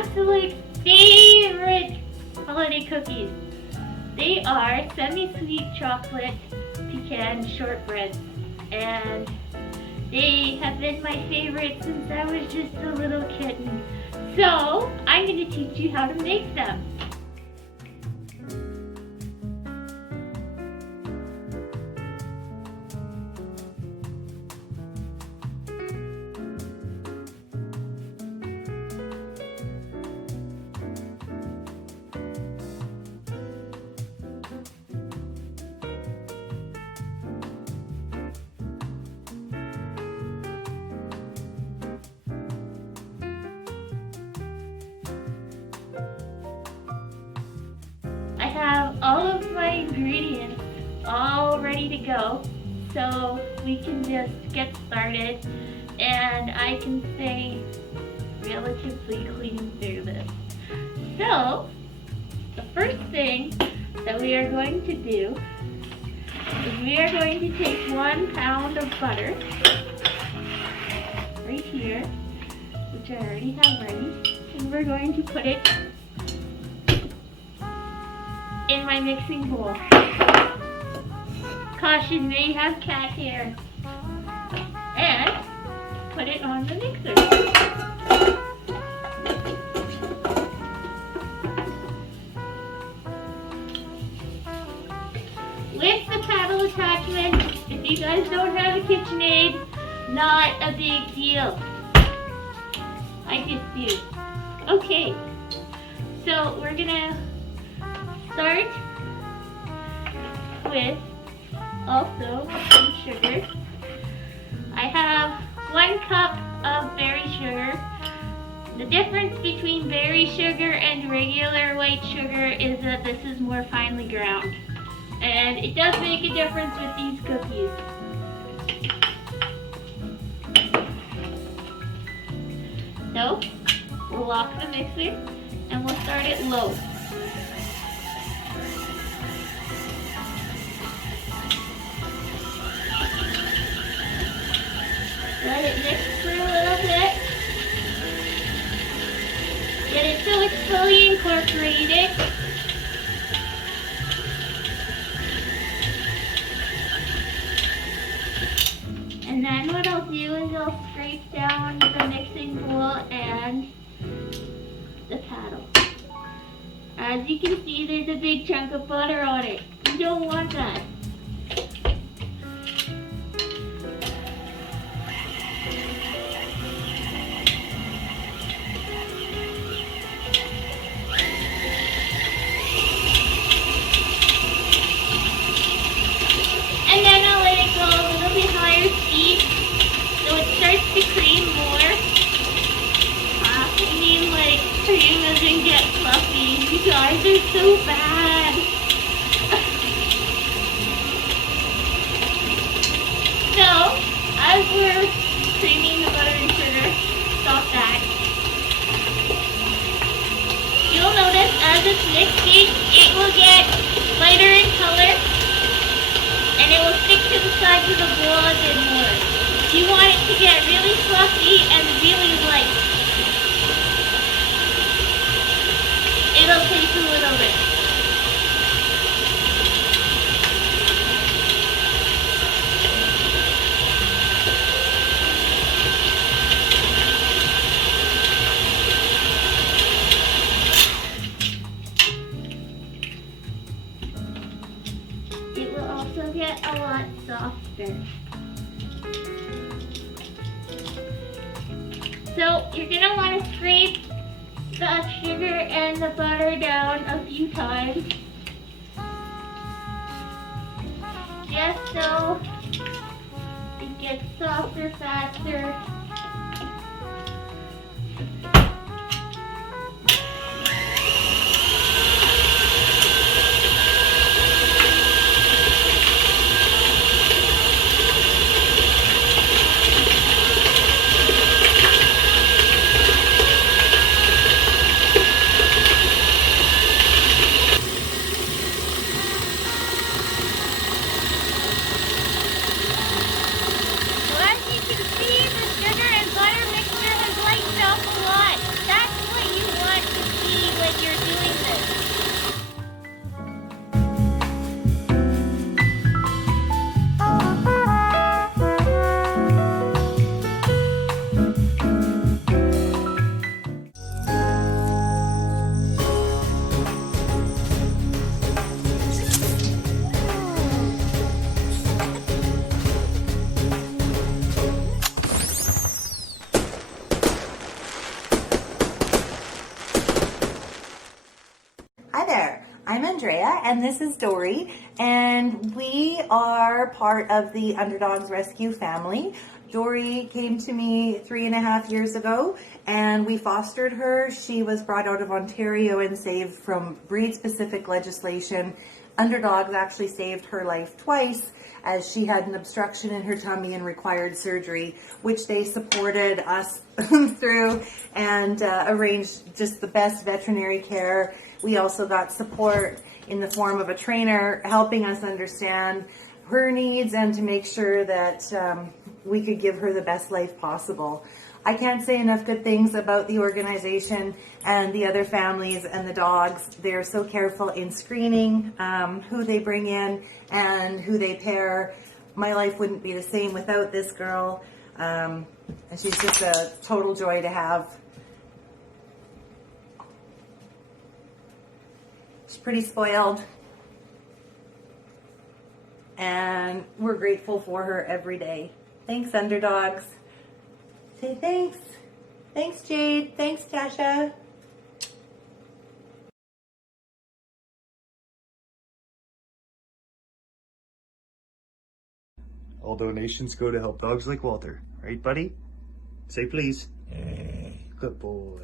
absolute favorite holiday cookies. They are semi-sweet chocolate pecan shortbread, and they have been my favorite since I was just a little kitten. So I'm going to teach you how to make them. I have all of my ingredients all ready to go, so we can just get started, and I can stay relatively clean through this. So, the first thing that we are going to do is we are going to take 1 pound of butter, right here, which I already have ready, and we're going to put it in my mixing bowl. Caution, may have cat hair. And put it on the mixer. With the paddle attachment, if you guys don't have a KitchenAid, not a big deal. I just do. Okay, so we're gonna start with also some sugar. I have 1 cup of berry sugar. The difference between berry sugar and regular white sugar is that this is more finely ground. And it does make a difference with these cookies. So, we'll lock the mixer and we'll start it low. Let it mix for a little bit. Get it so it's fully incorporated. And then what I'll do is I'll scrape down the mixing bowl and the paddle. As you can see, there's a big chunk of butter on it. You don't want that. So it starts to cream more. I mean, like, cream doesn't get fluffy. You guys are so bad. So, as we're creaming the butter and sugar, stop that. You'll notice as it's mixing, it will get lighter in color, and it will stick to the sides of the bowl a bit more. You want it to get really fluffy and really light. It'll take a little bit. It will also get a lot softer. So you're going to want to scrape the sugar and the butter down a few times, just so it gets softer faster. See, the sugar and this is Dory, and we are part of the Underdogs Rescue family. Dory came to me 3.5 years ago, and we fostered her. She was brought out of Ontario and saved from breed-specific legislation. Underdogs actually saved her life twice, as she had an obstruction in her tummy and required surgery, which they supported us through and arranged just the best veterinary care. We also got support in the form of a trainer helping us understand her needs and to make sure that we could give her the best life possible. I can't say enough good things about the organization and the other families and the dogs. They're so careful in screening who they bring in and who they pair. My life wouldn't be the same without this girl. And she's just a total joy to have. She's pretty spoiled. And we're grateful for her every day. Thanks, Underdogs. Say thanks. Thanks, Jade. Thanks, Tasha. All donations go to help dogs like Walter. Right, buddy? Say please. Good boy.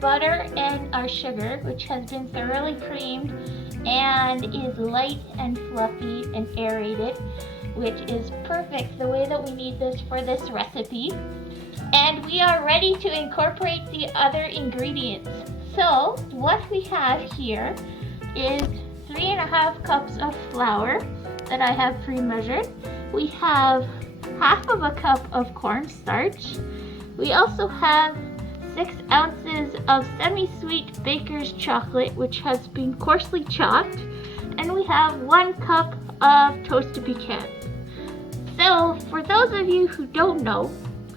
Butter and our sugar, which has been thoroughly creamed and is light and fluffy and aerated, which is perfect the way that we need this for this recipe. And we are ready to incorporate the other ingredients. So what we have here is 3.5 cups of flour that I have pre-measured. We have 1/2 cup of cornstarch. We also have 6 ounces of semi-sweet baker's chocolate, which has been coarsely chopped, and we have 1 cup of toasted pecans. So for those of you who don't know,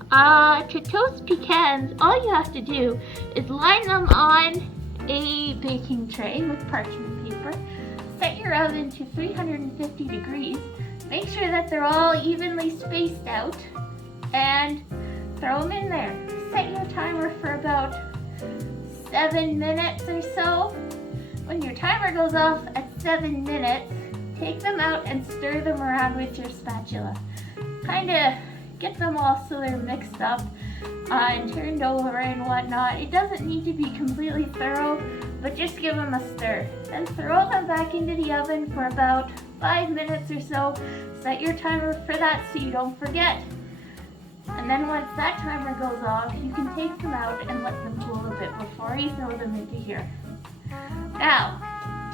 to toast pecans, all you have to do is line them on a baking tray with parchment paper, set your oven to 350 degrees, make sure that they're all evenly spaced out, and throw them in there. Set your timer for about 7 minutes or so. When your timer goes off at 7 minutes, take them out and stir them around with your spatula. Kind of get them all so they're mixed up and turned over and whatnot. It doesn't need to be completely thorough, but just give them a stir. Then throw them back into the oven for about 5 minutes or so. Set your timer for that so you don't forget. And then once that timer goes off, you can take them out and let them cool a bit before you throw them into here. Now,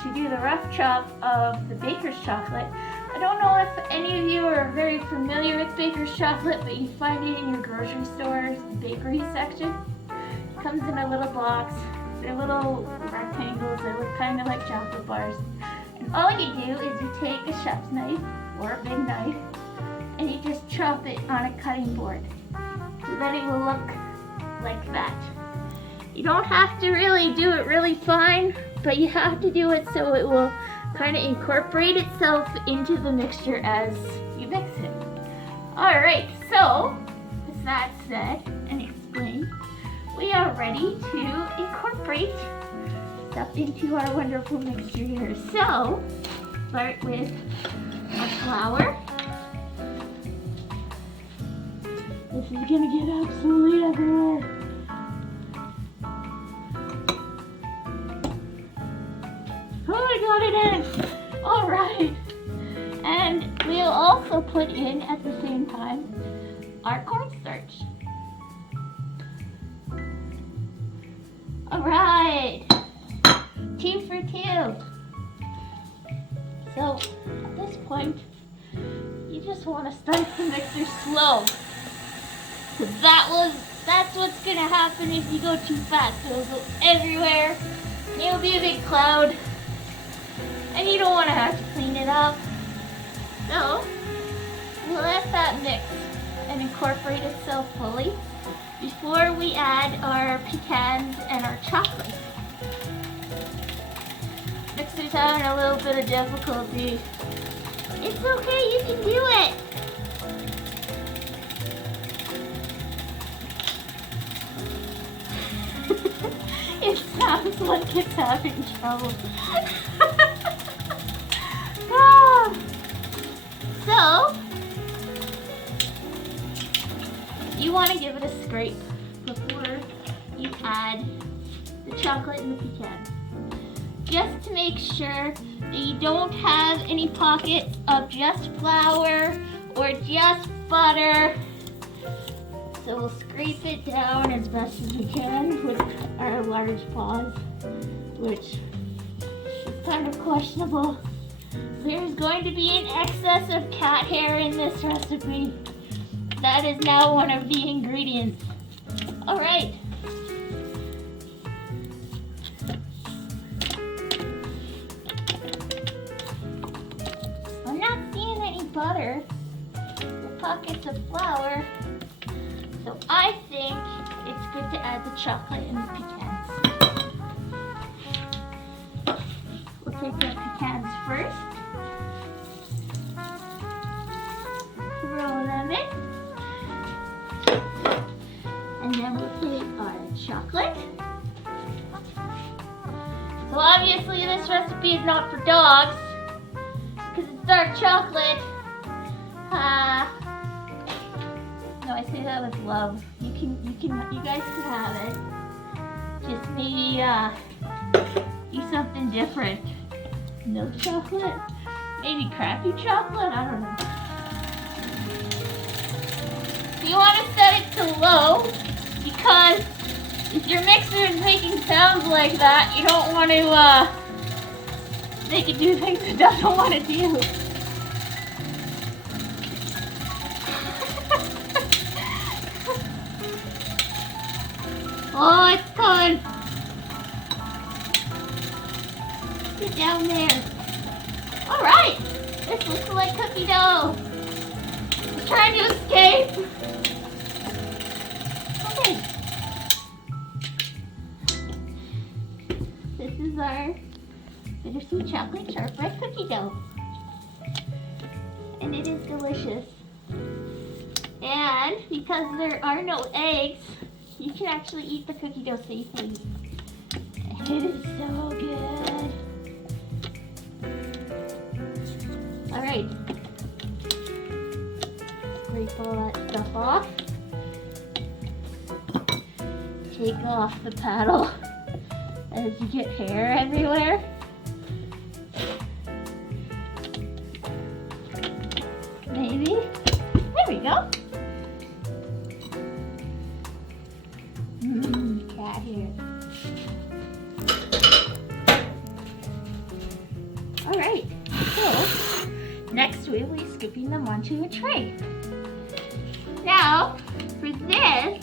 to do the rough chop of the baker's chocolate, I don't know if any of you are very familiar with baker's chocolate, but you find it in your grocery store's bakery section. It comes in a little box. They're little rectangles that look kind of like chocolate bars. And all you do is you take a chef's knife or a big knife, and you just chop it on a cutting board. So then it will look like that. You don't have to really do it really fine, but you have to do it so it will kind of incorporate itself into the mixture as you mix it. Alright, so with that said and explained, we are ready to incorporate stuff into our wonderful mixture here. So, start with our flour. This is gonna get absolutely everywhere. Oh, I got it in! Alright. And we'll also put in at the same time our cornstarch. Alright. 2 for 2. So at this point, you just want to start the mixer slow. That's what's gonna happen if you go too fast. It'll go everywhere. It'll be a big cloud. And you don't want to have to clean it up. So, we'll let that mix and incorporate itself fully before we add our pecans and our chocolate. Mixer's having a little bit of difficulty. It's okay, you can do it. It sounds like it's having trouble. So, you want to give it a scrape before you add the chocolate and the pecans. Just to make sure that you don't have any pockets of just flour or just butter. So we'll scrape it down as best as we can with our large paws, which is kind of questionable. There's going to be an excess of cat hair in this recipe. That is now one of the ingredients. All right. I'm not seeing any butter or pockets of flour, so I think it's good to add the chocolate and the pecans. We'll take the pecans first. Throw them in. And then we'll take our chocolate. So obviously this recipe is not for dogs because it's dark chocolate. No, I say that with love. You guys can have it. Just maybe do something different. Milk chocolate? Maybe crappy chocolate? I don't know. You want to set it to low because if your mixer is making sounds like that, you don't want to make it do things it doesn't want to do. Oh, it's coming. Get down there. All right, this looks like cookie dough. It's trying to escape. Okay. This is our bittersweet chocolate shortbread cookie dough. And it is delicious. And because there are no eggs, you can actually eat the cookie dough safely. And it is so good. All right. Scrape all that stuff off. Take off the paddle as you get hair everywhere. Maybe. There we go. Cat hair. Alright, so next we will be scooping them onto a tray. Now, for this,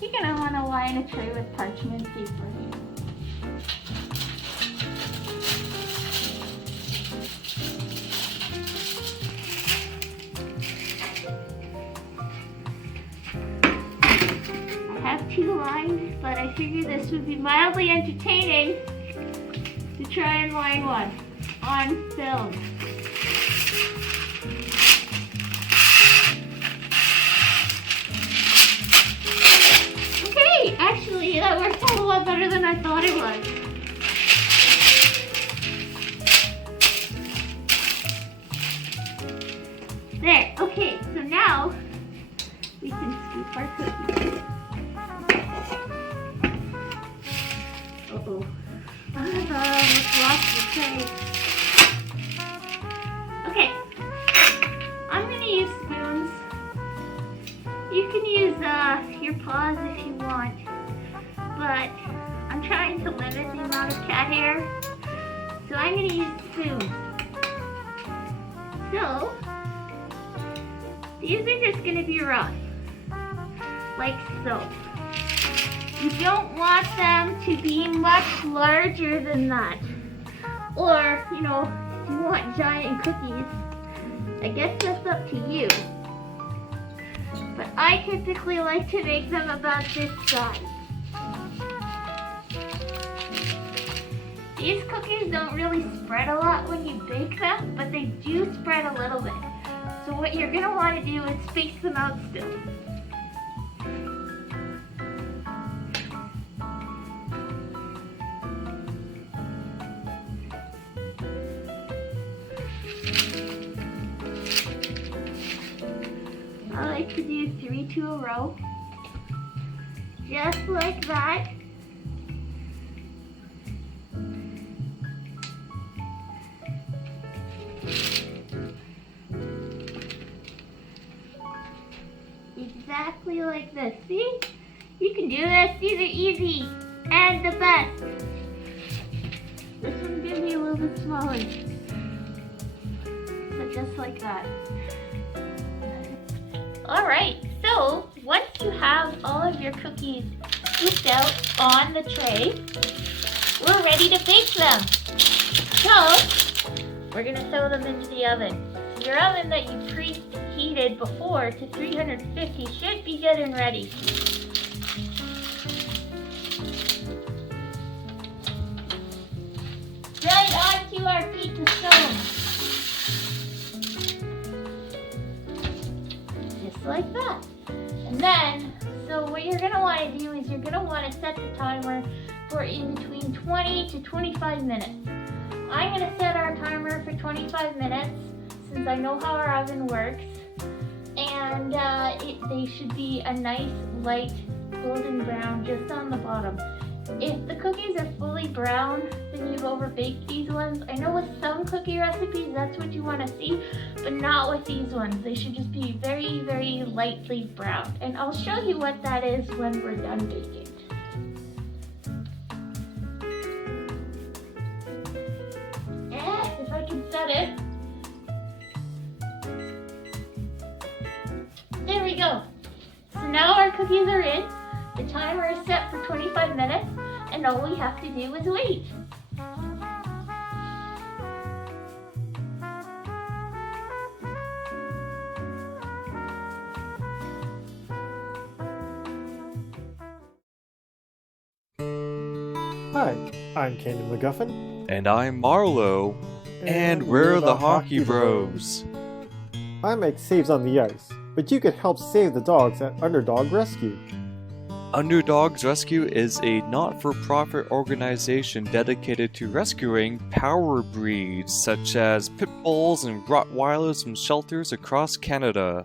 you're going to want to line a tray with parchment paper. I have two lines, but I figured this would be mildly entertaining to try and line one on film. Okay, actually that worked a whole lot better than I thought it was. There, okay, so now we can scoop our cookies. Uh-oh. Let's wash the tray. Okay, I'm gonna use spoons. You can use your paws if you want, but I'm trying to limit the amount of cat hair, so I'm gonna use spoons. So, these are just gonna be rough, like so. You don't want them to be much larger than that. Or, you know, if you want giant cookies I guess that's up to you. But I typically like to make them about this size. These cookies don't really spread a lot when you bake them, but they do spread a little bit. So what you're gonna want to do is space them out still. I like to do 3 to a row, just like that. Exactly like this. See? You can do this. These are easy and the best. This one's gonna be a little bit smaller, but just like that. Alright, so once you have all of your cookies scooped out on the tray, we're ready to bake them. So, we're going to throw them into the oven. Your oven that you preheated before to 350 should be good and ready. Right onto our pizza stone. Like that. And then, so what you're going to want to do is you're going to want to set the timer for in between 20 to 25 minutes. I'm going to set our timer for 25 minutes since I know how our oven works. And they should be a nice light golden brown just on the bottom. If the cookies are fully brown, then you've overbaked these ones. I know with some cookie recipes that's what you want to see, but not with these ones. They should just be very, very lightly brown. And I'll show you what that is when we're done baking. And if I can set it. There we go. So now our cookies are in. The timer is set for 25 minutes, and all we have to do is wait. Hi, I'm Candy McGuffin. And I'm Marlo. And we're the Hockey Bros. I make saves on the ice, but you could help save the dogs at Underdog Rescue. Underdogs Rescue is a not-for-profit organization dedicated to rescuing power breeds such as pit bulls and Rottweilers from shelters across Canada.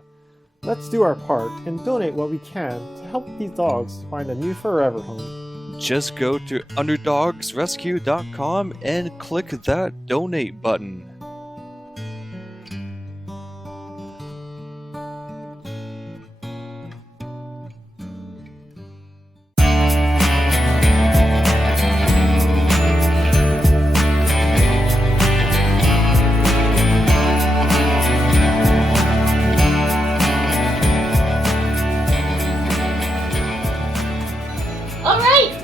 Let's do our part and donate what we can to help these dogs find a new forever home. Just go to underdogsrescue.com and click that donate button.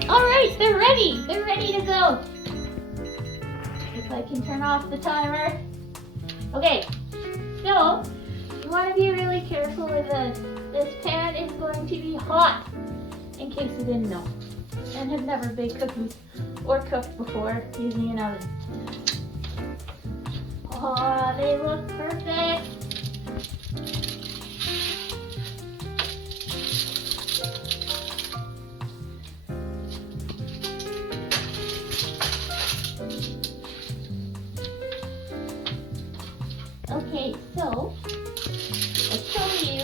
Alright, they're ready. They're ready to go. If I can turn off the timer. Okay, so you want to be really careful with this. This pan is going to be hot, in case you didn't know, and have never baked cookies or cooked before using an oven. Oh, they look perfect. Okay, so I'll show you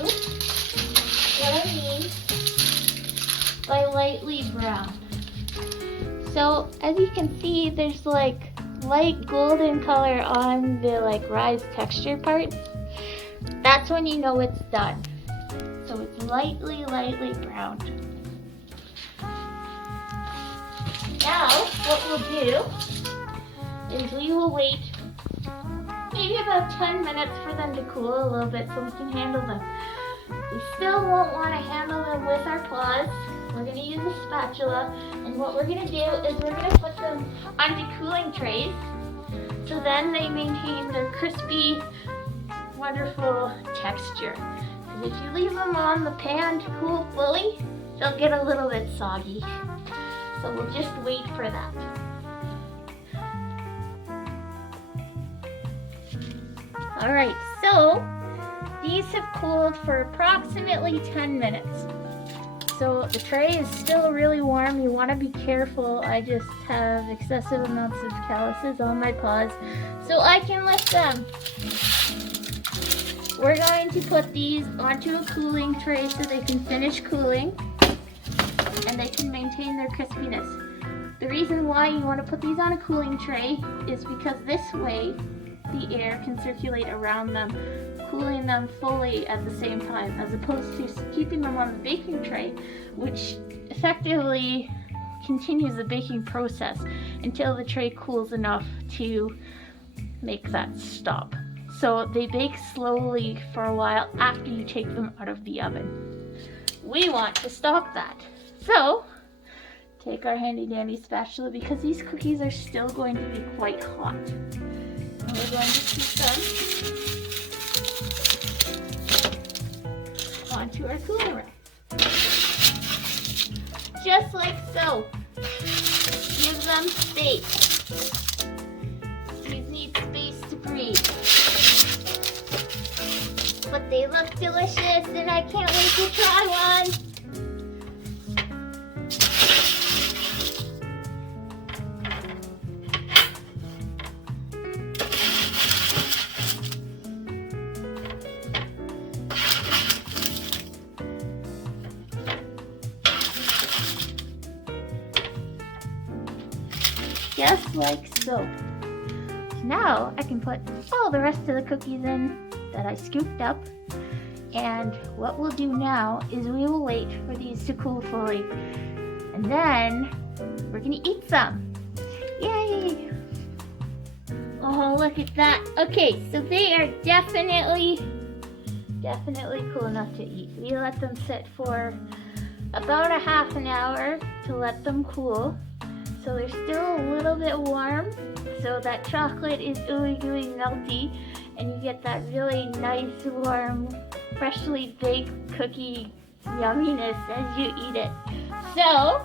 what I mean by lightly brown. So as you can see, there's like light golden color on the like rise texture parts. That's when you know it's done. So it's lightly browned. Now what we'll do is we will wait maybe about 10 minutes for them to cool a little bit so we can handle them. We still won't want to handle them with our claws. We're going to use a spatula, and what we're going to do is we're going to put them onto cooling trays so then they maintain their crispy wonderful texture. Because if you leave them on the pan to cool fully, they'll get a little bit soggy. So we'll just wait for that. Alright, so these have cooled for approximately 10 minutes. So the tray is still really warm. You want to be careful. I just have excessive amounts of calluses on my paws, so I can lift them. We're going to put these onto a cooling tray so they can finish cooling and they can maintain their crispiness. The reason why you want to put these on a cooling tray is because this way the air can circulate around them, cooling them fully at the same time, as opposed to keeping them on the baking tray, which effectively continues the baking process until the tray cools enough to make that stop. So they bake slowly for a while after you take them out of the oven. We want to stop that. So take our handy dandy spatula, because these cookies are still going to be quite hot. And we're going to keep them onto our cooling rack. Just like so. Give them space. These need space to breathe. But they look delicious and I can't wait to try one. Just like so. Now I can put all the rest of the cookies in that I scooped up, and what we'll do now is we will wait for these to cool fully, and then we're gonna eat some. Yay! Oh, look at that. Okay, so they are definitely cool enough to eat. We let them sit for about a half an hour to let them cool. So they're still a little bit warm, so that chocolate is ooey gooey melty, and you get that really nice warm, freshly baked cookie yumminess as you eat it. So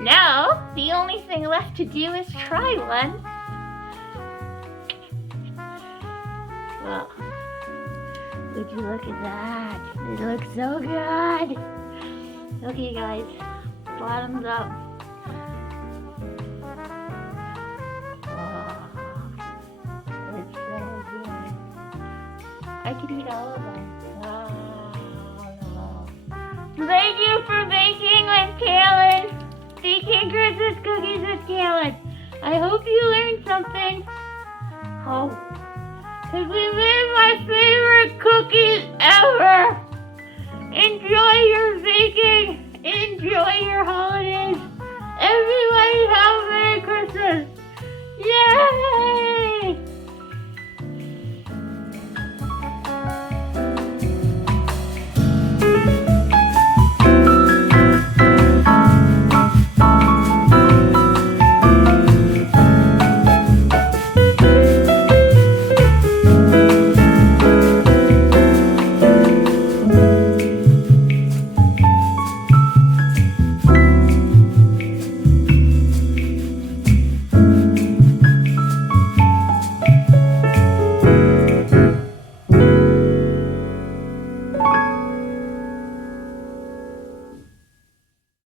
now the only thing left to do is try one. Well, would you look at that? It looks so good. Okay guys, bottoms up. I could eat all of them. Wow. Thank you for baking with Cailan. Baking Christmas cookies with Cailan. I hope you learned something. Oh, because we made my favorite cookies ever. Enjoy your baking.